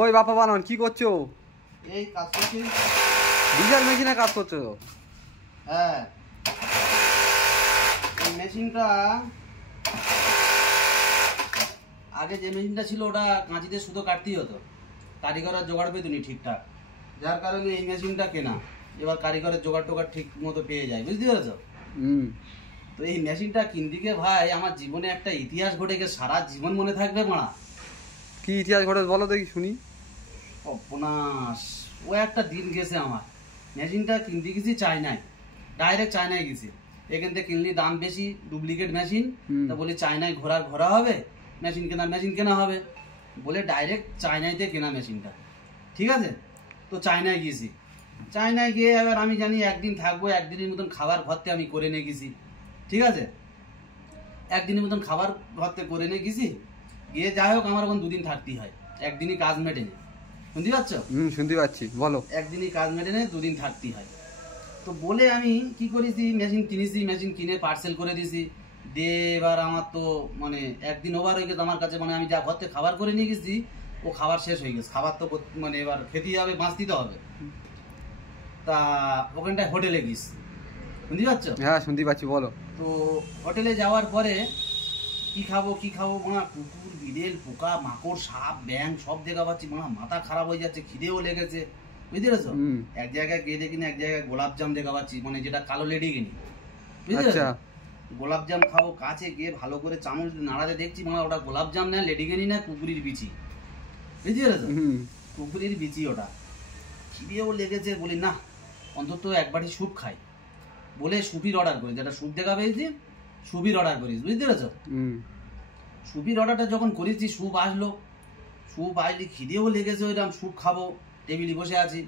ওই বাপা বানান কি করছো? এই কাজ করছি। ডিজেল মেশিনে কাজ করছো? হ্যাঁ, এই মেশিনটা আগে যে মেশিনটা ছিল ওটা কাঁচিতে সুতো কাটতেই হতো, কারিগর আর জোগাড় পেতুনি ঠিকঠাক, যার কারণে এই মেশিনটা কেনা। এবার কারিগরের জোগাড় টোগাড় ঠিক মতো পেয়ে যায়, বুঝতে পেরেছো? তো এই মেশিনটা কিনতে গিয়ে ভাই আমার জীবনে একটা ইতিহাস ঘটে গিয়ে সারা জীবন মনে থাকবে মারা। কি ইতিহাস ঘটে বলো দেখি শুনি। অপনাশ, ও একটা দিন গেছে আমার। মেশিনটা কিনতে গেছি চায়নায়, ডাইরেক্ট চায়নায় গেছি। এখান থেকে কিনলি দাম বেশি, ডুপ্লিকেট মেশিন। তা বলি চায়নায় ঘোরা হবে, মেশিন কেনা হবে বলে ডাইরেক্ট চায়নাইতে কেনা মেশিনটা। ঠিক আছে, তো চায়নায় গিয়েছি। চায়নায় গিয়ে এবার আমি জানি একদিন থাকবো, একদিনের মতন খাবার ঘরতে আমি করে নিয়ে গেছি। ঠিক আছে, একদিনের মতন খাবার ঘরতে করে নিয়ে গেছি। গিয়ে যাই হোক আমার এখন দুদিন থাকতেই হয়, একদিনই কাজ মেটে নেই। শুনতে পাচ্ছ? শুনতে পাচ্ছি, বলো। একদিনই কাজ মেটে নেই, দুদিন থাকতেই হয়। তো বলে আমি কি করেছি, মেশিন কিনেছি, মেশিন কিনে পার্সেল করে দিয়েছি। দিয়ে এবার আমার তো মানে একদিন ওভার হয়ে গেছে আমার কাছে, মানে আমি যা ঘর থেকে খাবার করে নিয়ে গেছি ও খাবার শেষ হয়ে গেছে। খাবার তো মানে এবার খেতেই হবে, বাঁচ দিতে হবে। তা ওখানটায় হোটেলে গেছি, শুনতে পাচ্ছ? হ্যাঁ শুনতে পাচ্ছি, বলো। তো হোটেলে যাওয়ার পরে কি খাবো মানে কুকুর, বিড়েল, পোকা, মাকড়, সাপ, ব্যাং সব দেখা পাচ্ছি। মানে মাথা খারাপ হয়ে যাচ্ছে, খিদেও লেগেছে, বুঝতে পেরেছো? এক জায়গায় গিয়ে দেখি না, এক জায়গায় গোলাপজাম দেখা পাচ্ছি, মানে যেটা কালো লেডি কিনি, বুঝতে পেরেছো? গোলাপজাম খাবো, কাছে গিয়ে ভালো করে চামচ নাড়াতে দেখছি মানে ওটা গোলাপজাম না, লেডিকেনি না, কুকুরির বিচি, বুঝতে পেরেছো? কুকুরির বিচি ওটা। খিদেও লেগেছে, বলি না অন্তত একবারই স্যুপ খাই বলে স্যুপির অর্ডার করি। যেটা স্যুপ দেখা পেয়েছি, স্যুপির অর্ডার করিস, বুঝতে পেরেছো? স্যুপির অর্ডারটা যখন করেছি, স্যুপ আসলো। স্যুপ আসলে খিদেও লেগেছে, ওইরকম স্যুপ খাবো, টেবিলে বসে আছি।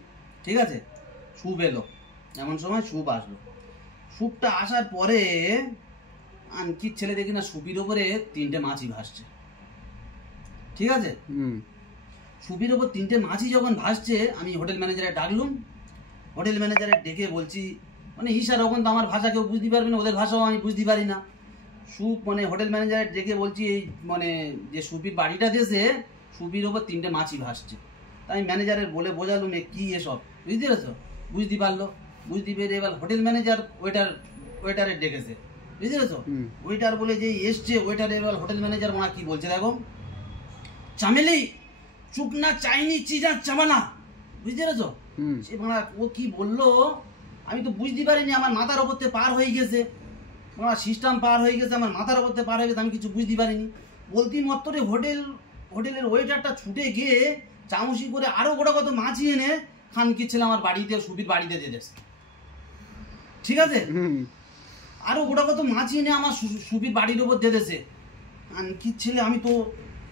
ঠিক আছে, স্যুপ এলো, এমন সময় স্যুপ আসলো। স্যুপটা আসার পরে আনকি ছেলে দেখি না স্যুপির ওপরে 3টে মাছি ভাসছে। ঠিক আছে, স্যুপির ওপর 3টে মাছি যখন ভাসছে, আমি হোটেল ম্যানেজারে ডাকলুম। হোটেল ম্যানেজারে ডেকে বলছি, মানে ইশারা, ওখান তো আমার ভাষা কেউ বুঝতে পারবে না, ওদের ভাষাও আমি বুঝতে পারি না। স্যুপ মানে হোটেল ম্যানেজারে ডেকে বলছি এই মানে যে স্যুপির বাড়িটা দিয়েছে, স্যুপির ওপর 3টে মাছি ভাসছে। তাই ম্যানেজারের বলে বোঝালুম এ কি এসব, বুঝতে পেরেছো? বুঝতে পারলো, বুঝতে পেরে এবার হোটেল ম্যানেজার ওয়েটারে ডেকেছে, বুঝতে পেরেছো? ওয়েটার বলে যে এসছে, ওয়েটার এবার হোটেল ম্যানেজার ওনা কি বলছে দেখো, চামেলি চুকনা চাইনি চিজা চামানা, বুঝতে পেরেছো? সে বাংলা ও কি বললো আমি তো বুঝতে পারিনি, আমার মাথার ওপর থেকে পার হয়ে গেছে, আমার সিস্টেম পার হয়ে গেছে, আমার মাথার ওপর থেকে পার হয়ে গেছে, আমি কিছু বুঝতে পারিনি। বলতে মাত্রই হোটেলের ওয়েটারটা ছুটে গিয়ে চামচি করে আরো গোটা কত মাছি এনে খানকির ছেলে আমার বাড়িতে, সুবির বাড়িতে দিয়ে দিয়েছে। ঠিক আছে, আরো গোটা কত মাছি এনে আমার সুবির বাড়ির উপর দিয়ে দিয়েছে। খানকির ছেলে আমি তো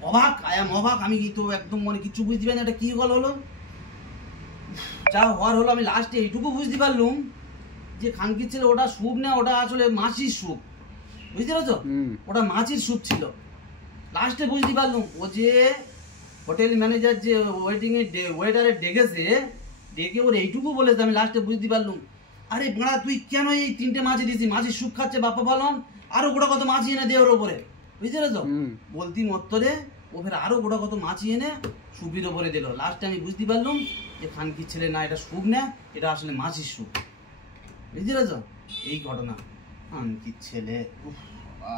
অবাক, আমি তো একদম মানে কিছু বুঝতে পারি না, এটা কি হলো। যা হওয়ার হলো, আমি লাস্টে এইটুকু বুঝতে পারলুম যে খানকির ছেলে ওটা স্যুপ না, ওটা আসলে মাছির স্যুপ, বুঝতে পেরেছো? ওটা মাছির স্যুপ ছিল। লাস্টে বুঝতে পারলুম ও যে হোটেল ম্যানেজার যে ওয়েটারে ডেকেছে, ডেকে ওর এইটুকু বলেছে, আমি লাস্টে বুঝতে পারলুম আরে বাড়া তুই কেন এই 3টে মাছি দিয়েছিস, মাছির স্যুপ খাচ্ছে বাপ্পা বলন, আরো গোটা কত মাছি এনে দে ওর ওপরে, বুঝতে পেরেছো? বলতি মত্তরে ও ফের আরো গোটা কত মাছি এনে স্যুপের ওপরে দিল। লাস্টে আমি বুঝতে পারলুম যে খানকির ছেলে না এটা স্যুপ না, এটা আসলে মাছির স্যুপ, বুঝতে পেরেছো? এই ঘটনা। খানকির ছেলে, উফ বাবা।